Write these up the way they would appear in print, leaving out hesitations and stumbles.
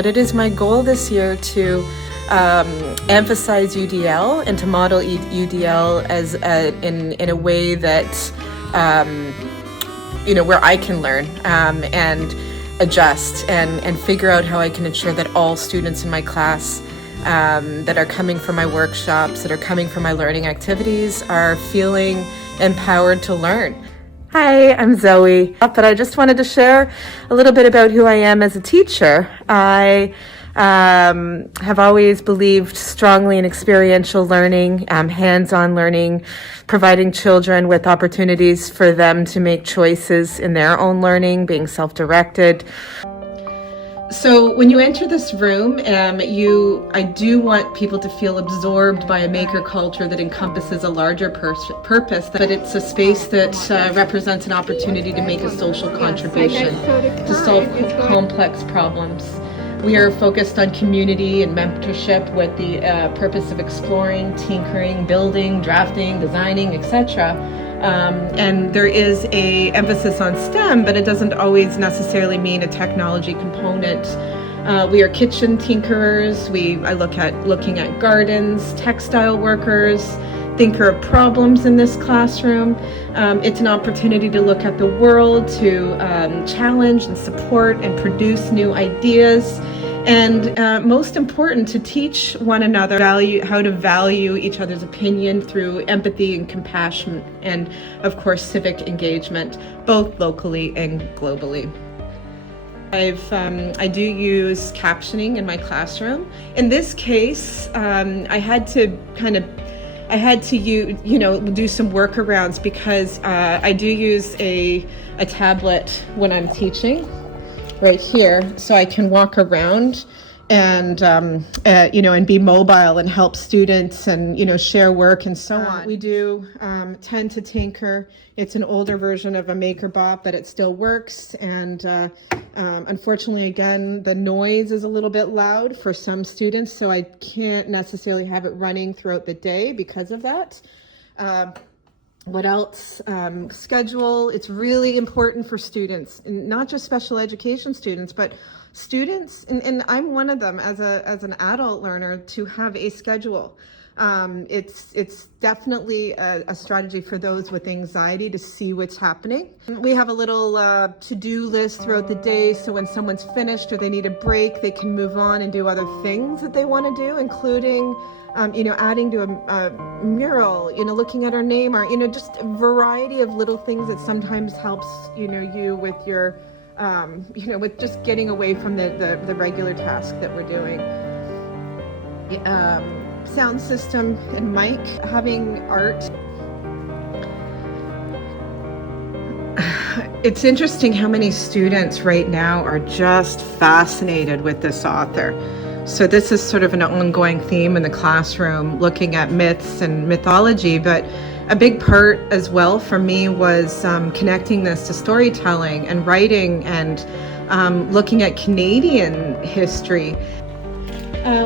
but it is my goal this year to emphasize UDL and to model UDL as in a way that where I can learn and adjust and figure out how I can ensure that all students in my class that are coming for my workshops, that are coming for my learning activities, are feeling empowered to learn. Hi, I'm Zoe, but I just wanted to share a little bit about who I am as a teacher. I have always believed strongly in experiential learning, hands-on learning, providing children with opportunities for them to make choices in their own learning, being self-directed. So when you enter this room, I do want people to feel absorbed by a maker culture that encompasses a larger purpose, that it's a space that represents an opportunity to make a social contribution, to solve complex problems. We are focused on community and mentorship with the purpose of exploring, tinkering, building, drafting, designing, etc. And there is an emphasis on STEM, but it doesn't always necessarily mean a technology component. We are kitchen tinkerers. I look at looking at gardens, textile workers, thinker of problems in this classroom. It's an opportunity to look at the world, to challenge and support and produce new ideas. And most important, to teach one another how to value each other's opinion through empathy and compassion, and of course civic engagement, both locally and globally. I do use captioning in my classroom. In this case, I had to do some workarounds because I do use a tablet when I'm teaching. Right here, so I can walk around and and be mobile and help students and share work and so on. We do tend to tinker. It's an older version of a MakerBot, but it still works. And unfortunately, again, the noise is a little bit loud for some students, so I can't necessarily have it running throughout the day because of that. What else? Schedule. It's really important for students, and not just special education students, but students, and I'm one of them as an adult learner, to have a schedule. It's definitely a strategy for those with anxiety to see what's happening. We have a little to-do list throughout the day, so when someone's finished or they need a break, they can move on and do other things that they want to do, including adding to a mural, looking at our name, or, just a variety of little things that sometimes helps, you with your, with just getting away from the regular task that we're doing. Sound system and mic, having art. It's interesting how many students right now are just fascinated with this author. So this is sort of an ongoing theme in the classroom, looking at myths and mythology, but a big part as well for me was connecting this to storytelling and writing and looking at Canadian history.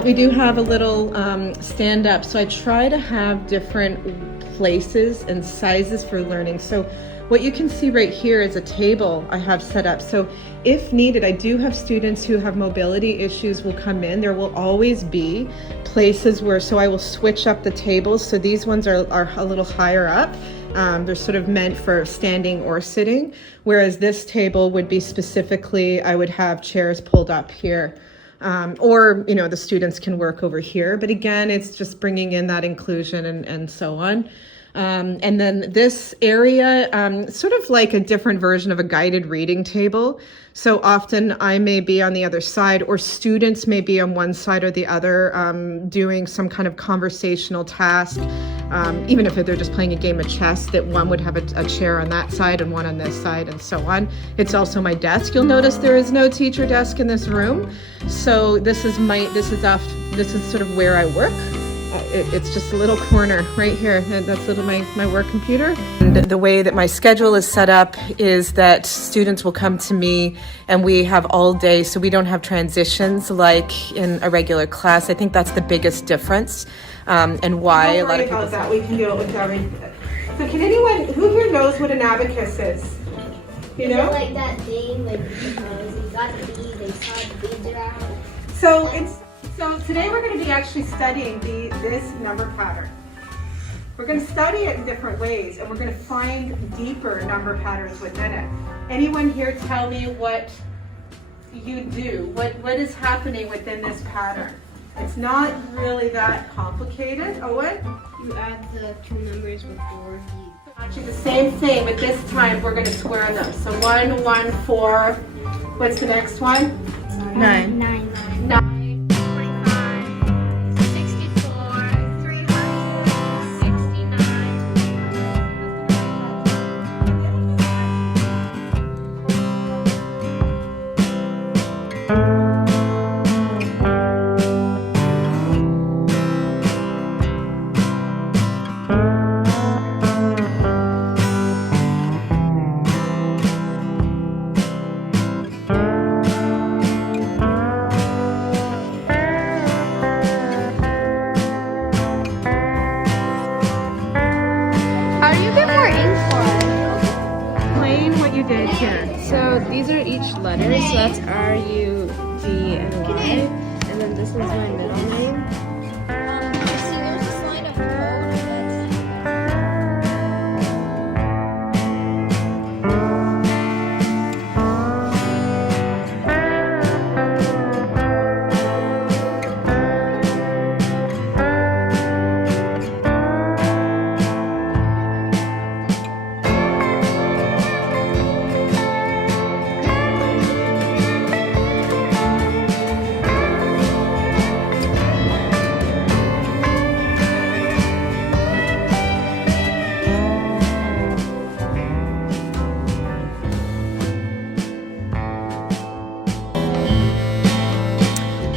We do have a little stand-up, so I try to have different places and sizes for learning. So what you can see right here is a table I have set up. So if needed, I do have students who have mobility issues will come in. There will always be places so I will switch up the tables. So these ones are a little higher up. They're sort of meant for standing or sitting, whereas this table would be specifically, I would have chairs pulled up here. Or the students can work over here. But again, it's just bringing in that inclusion and so on. And then this area, sort of like a different version of a guided reading table. So often I may be on the other side, or students may be on one side or the other, doing some kind of conversational task. Even if they're just playing a game of chess, that one would have a chair on that side and one on this side and so on. It's also my desk. You'll notice there is no teacher desk in this room. So this is sort of where I work. It's just a little corner right here. That's my work computer. And the way that my schedule is set up is that students will come to me and we have all day, so we don't have transitions like in a regular class. I think that's the biggest difference, and why a lot of people. Don't worry about that. We can do it with everything. So can anyone, who here knows what an abacus is? You know? Is it like that thing, like you got the bead, they saw the beads around? So today we're going to be actually studying this number pattern. We're going to study it in different ways, and we're going to find deeper number patterns within it. Anyone here tell me what you do? What is happening within this pattern? It's not really that complicated. Owen? You add the two numbers before Actually the same thing, but this time we're going to square them. So 1, 1, 4. What's the next one? 9. 9. Explain what you did here. So these are each letter, so that's R, U, D, and Y. And then this is my middle name. See, there's this line of code that's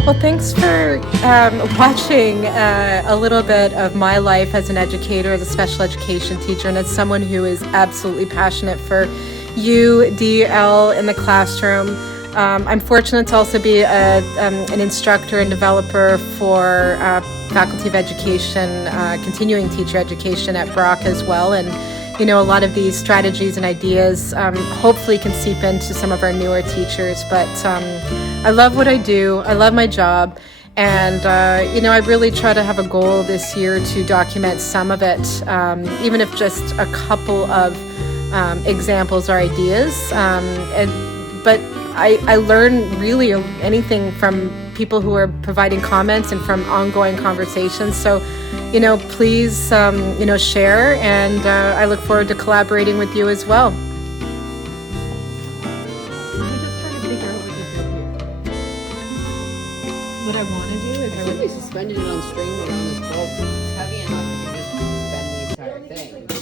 Well, thanks for watching a little bit of my life as an educator, as a special education teacher, and as someone who is absolutely passionate for UDL in the classroom. I'm fortunate to also be an instructor and developer for Faculty of Education, continuing teacher education at Brock as well. And you know, a lot of these strategies and ideas hopefully can seep into some of our newer teachers. But I love what I do. I love my job. And, you know, I really try to have a goal this year to document some of it, even if just a couple of examples or ideas. But I learn really anything from people who are providing comments and from ongoing conversations. So, you know, please, you know, share, and I look forward to collaborating with you as well. What I want to do is I think we suspended it on string around this bulb. It's heavy enough that you just suspend the entire thing.